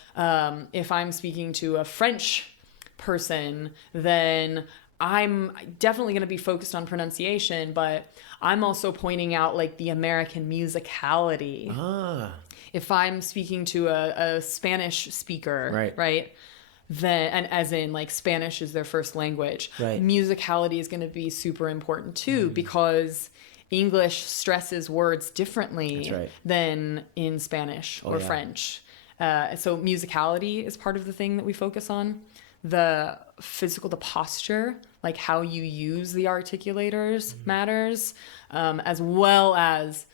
if I'm speaking to a French person, then I'm definitely going to be focused on pronunciation, but I'm also pointing out like the American musicality. If I'm speaking to a Spanish speaker, right? Then, and as in like Spanish is their first language, musicality is going to be super important too, because English stresses words differently than in Spanish or French. So musicality is part of the thing that we focus on. The physical, the posture, like how you use the articulators matters, as well as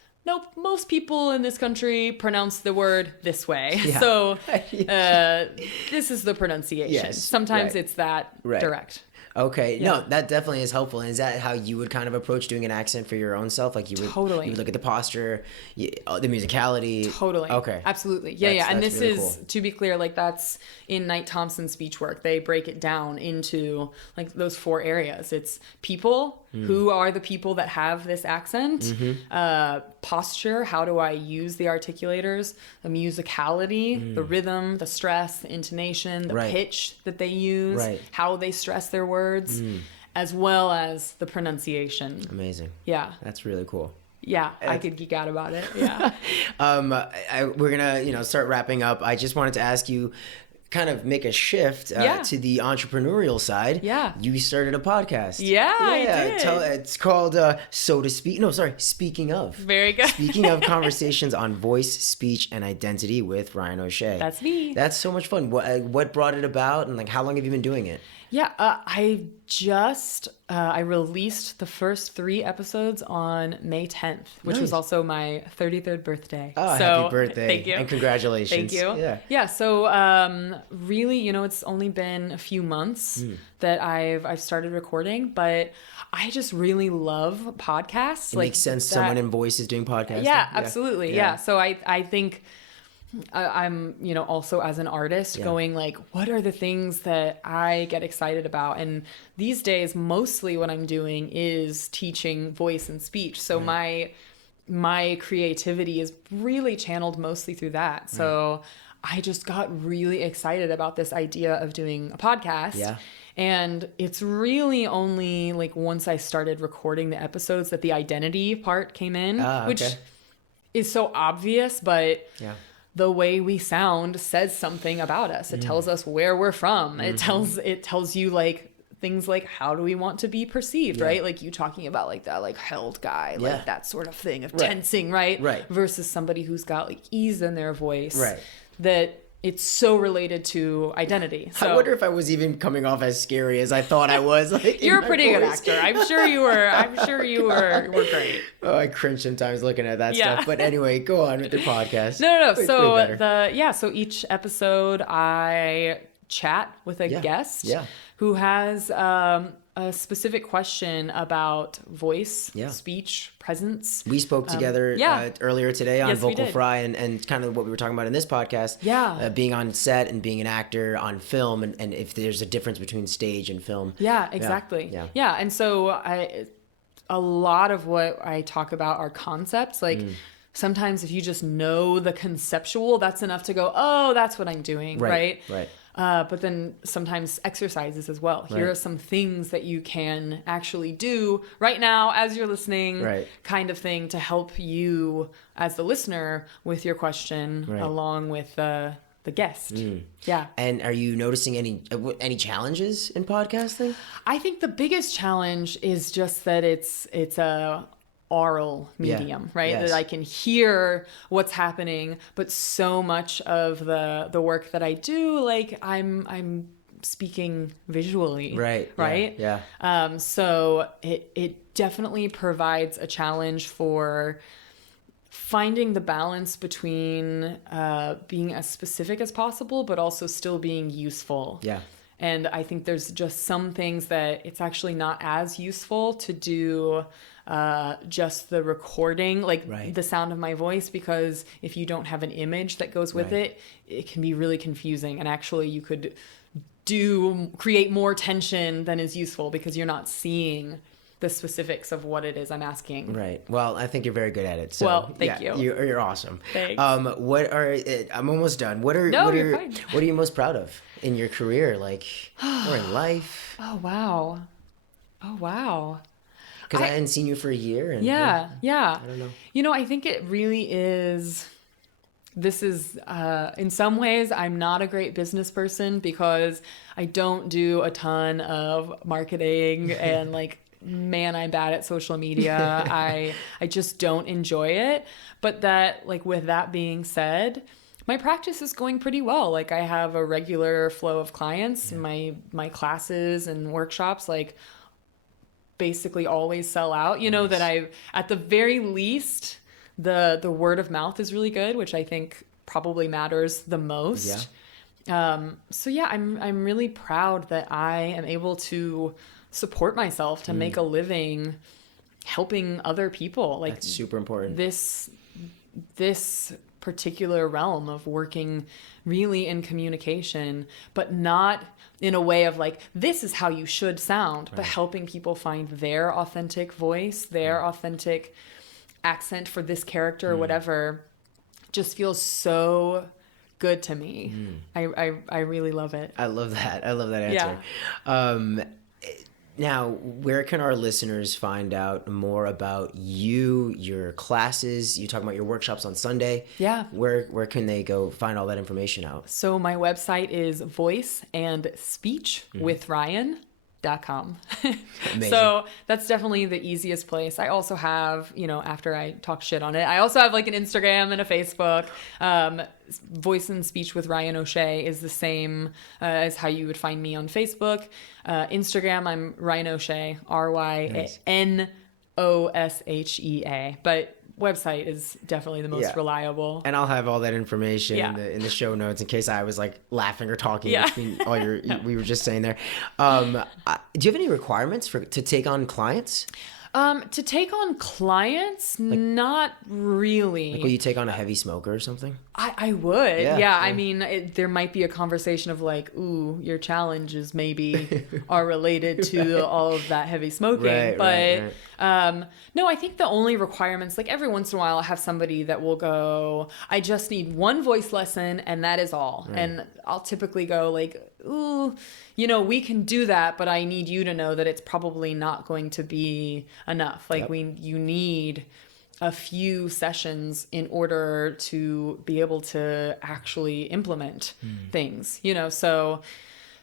most people in this country pronounce the word this way. So this is the pronunciation. Sometimes it's that direct. Okay. No, that definitely is helpful. And is that how you would kind of approach doing an accent for your own self? Like you would, you would look at the posture, the musicality. Totally. Okay. Absolutely. Yeah. And this really is, to be clear, like that's in Knight-Thompson Speechwork. They break it down into like those 4 areas. It's people, who are the people that have this accent, posture, how do I use the articulators, the musicality, the rhythm, the stress, the intonation, the pitch that they use, how they stress their words, as well as the pronunciation. Amazing. Yeah. That's really cool. Yeah, I could geek out about it. Yeah. We're gonna, start wrapping up. I just wanted to ask you, kind of make a shift to the entrepreneurial side. Yeah. You started a podcast. Yeah, I did. It's called Speaking Of. Very good. Speaking Of, conversations on voice, speech, and identity with Ryan O'Shea. That's me. That's so much fun. What brought it about, and like how long have you been doing it? Yeah, I released the first 3 episodes on May 10th, which was also my 33rd birthday. Oh, so, happy birthday. Thank you. And congratulations. Thank you. Yeah. Yeah, so really, it's only been a few months that I've started recording, but I just really love podcasts. It makes sense someone in voice is doing podcasting. Yeah, absolutely. Yeah. So I think I'm, also as an artist going like, what are the things that I get excited about? And these days, mostly what I'm doing is teaching voice and speech. So my creativity is really channeled mostly through that. So I just got really excited about this idea of doing a podcast. Yeah. And it's really only like once I started recording the episodes that the identity part came in, which is so obvious, but the way we sound says something about us. It tells us where we're from. It tells you like things like, how do we want to be perceived, right? Like you talking about like that, like held guy, like that sort of thing of tensing, right? Versus somebody who's got like ease in their voice, that it's so related to identity. So I wonder if I was even coming off as scary as I thought I was. Like, you're a pretty good actor. I'm sure you were great. Oh, I cringe sometimes looking at that stuff. But anyway, go on with the podcast. No. So each episode I chat with a guest who has a specific question about voice, speech, presence. We spoke together earlier today on Vocal Fry and kind of what we were talking about in this podcast. Being on set and being an actor on film and if there's a difference between stage and film. Yeah, exactly. Yeah. And so a lot of what I talk about are concepts. Like sometimes if you just know the conceptual, that's enough to go, oh, that's what I'm doing, right? But then sometimes exercises as well. Here are some things that you can actually do right now as you're listening, kind of thing to help you as the listener with your question along with the guest. Yeah. And are you noticing any challenges in podcasting? I think the biggest challenge is just that it's a oral medium, right? That I can hear what's happening, but so much of the work that I do, like I'm speaking visually, right? So it definitely provides a challenge for finding the balance between being as specific as possible, but also still being useful. And I think there's just some things that it's actually not as useful to do just the recording, like the sound of my voice, because if you don't have an image that goes with it, it can be really confusing. And actually you could create more tension than is useful because you're not seeing the specifics of what it is I'm asking. Right. Well, I think you're very good at it. So, well, thank you. You're awesome. Thanks. I'm almost done. What are you most proud of in your career, like, or in life? Oh, wow. Because I hadn't seen you for a year. And, yeah. I don't know. I think it really is. This is, in some ways, I'm not a great business person because I don't do a ton of marketing and like, man, I'm bad at social media. I just don't enjoy it. But that, like, with that being said, my practice is going pretty well. Like, I have a regular flow of clients. My classes and workshops, like, basically always sell out. That I, at the very least, the word of mouth is really good, which I think probably matters the most. I'm really proud that I am able to support myself to make a living helping other people. Like, that's super important. This particular realm of working really in communication, but not in a way of like, this is how you should sound, but helping people find their authentic voice, their authentic accent for this character or whatever, just feels so good to me. I really love it. I love that answer. Now, where can our listeners find out more about you, your classes? You talk about your workshops on Sunday. Yeah. Where can they go find all that information out? So my website is Voice and Speech with Ryan Voicework.com. So that's definitely the easiest place. I also have, after I talk shit on it, I also have like an Instagram and a Facebook. Voice and Speech with Ryan O'Shea is the same as how you would find me on Facebook. Instagram, I'm Ryan O'Shea, RYNOSHEA. But website is definitely the most reliable. And I'll have all that information in the show notes in case I was like laughing or talking between all we were just saying there. Do you have any requirements to take on clients? To take on clients, not really. Like, will you take on a heavy smoker or something? I would. Yeah. I mean, there might be a conversation of like, ooh, your challenges maybe are related to all of that heavy smoking. But no, I think the only requirements, like every once in a while I'll have somebody that will go, I just need one voice lesson and that is all. Right. And I'll typically go like, ooh, we can do that, but I need you to know that it's probably not going to be enough. Like you need a few sessions in order to be able to actually implement things, so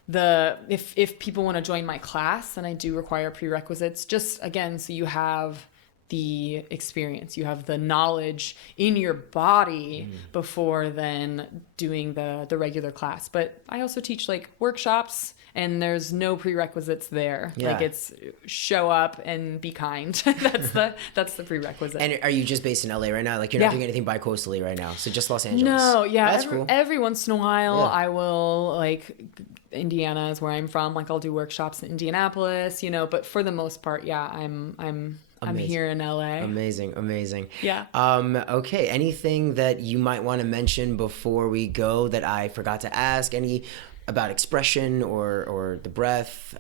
if people want to join my class, then I do require prerequisites, just again, so you have the experience, you have the knowledge in your body before then doing the regular class. But I also teach like workshops, and there's no prerequisites there. Like it's show up and be kind. that's the prerequisite. And are you just based in LA right now? Like you're not doing anything bi-coastally right now, so just Los Angeles? No, that's cool. Every once in a while I will, like, Indiana is where I'm from, like I'll do workshops in Indianapolis, but for the most part, I'm here in LA. Amazing. Yeah. Okay. Anything that you might want to mention before we go that I forgot to ask? Any about expression or the breath?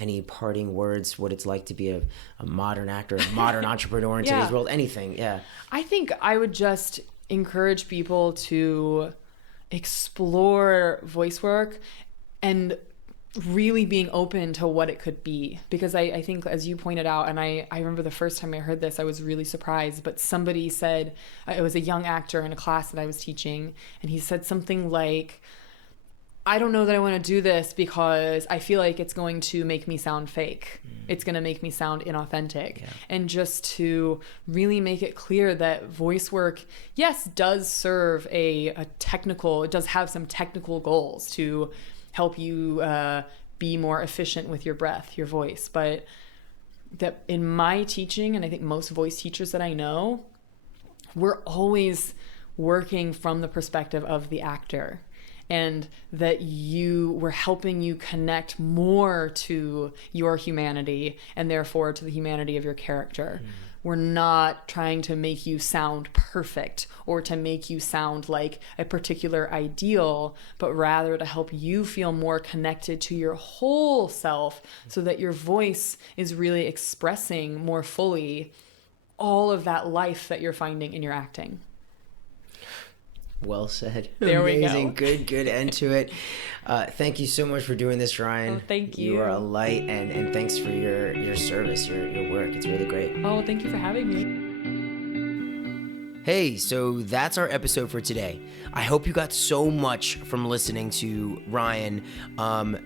Any parting words? What it's like to be a modern actor, a modern entrepreneur in today's world? Anything? Yeah. I think I would just encourage people to explore voice work and really being open to what it could be, because I think, as you pointed out, and I remember the first time I heard this, I was really surprised, but somebody said, it was a young actor in a class that I was teaching, and he said something like, I don't know that I want to do this because I feel like it's going to make me sound fake. It's going to make me sound inauthentic. And just to really make it clear that voice work, yes, does serve it does have some technical goals to help you be more efficient with your breath, your voice. But that in my teaching, and I think most voice teachers that I know, we're always working from the perspective of the actor, and that we're helping you connect more to your humanity and therefore to the humanity of your character. We're not trying to make you sound perfect or to make you sound like a particular ideal, but rather to help you feel more connected to your whole self so that your voice is really expressing more fully all of that life that you're finding in your acting. Well said. There Amazing. we go. Good end to it. Thank you so much for doing this, Ryan. Oh, thank you. You are a light, and thanks for your service, your work. It's really great. Oh, thank you for having me. Hey, so that's our episode for today. I hope you got so much from listening to Ryan.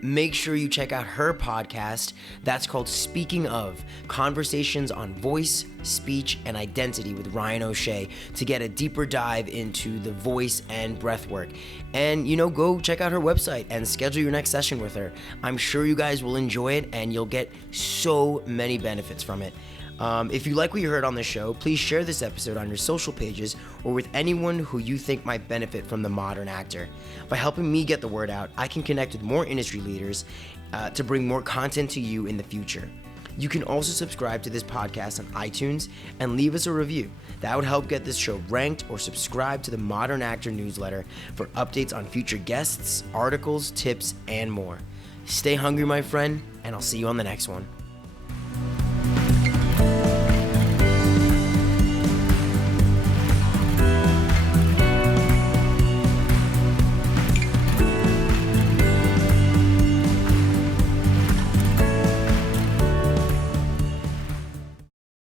Make sure you check out her podcast. That's called Speaking Of, Conversations on Voice, Speech, and Identity with Ryan O'Shea, to get a deeper dive into the voice and breath work. And, go check out her website and schedule your next session with her. I'm sure you guys will enjoy it, and you'll get so many benefits from it. If you like what you heard on the show, please share this episode on your social pages or with anyone who you think might benefit from The Modern Actor. By helping me get the word out, I can connect with more industry leaders to bring more content to you in the future. You can also subscribe to this podcast on iTunes and leave us a review. That would help get this show ranked, or subscribe to the Modern Actor newsletter for updates on future guests, articles, tips, and more. Stay hungry, my friend, and I'll see you on the next one.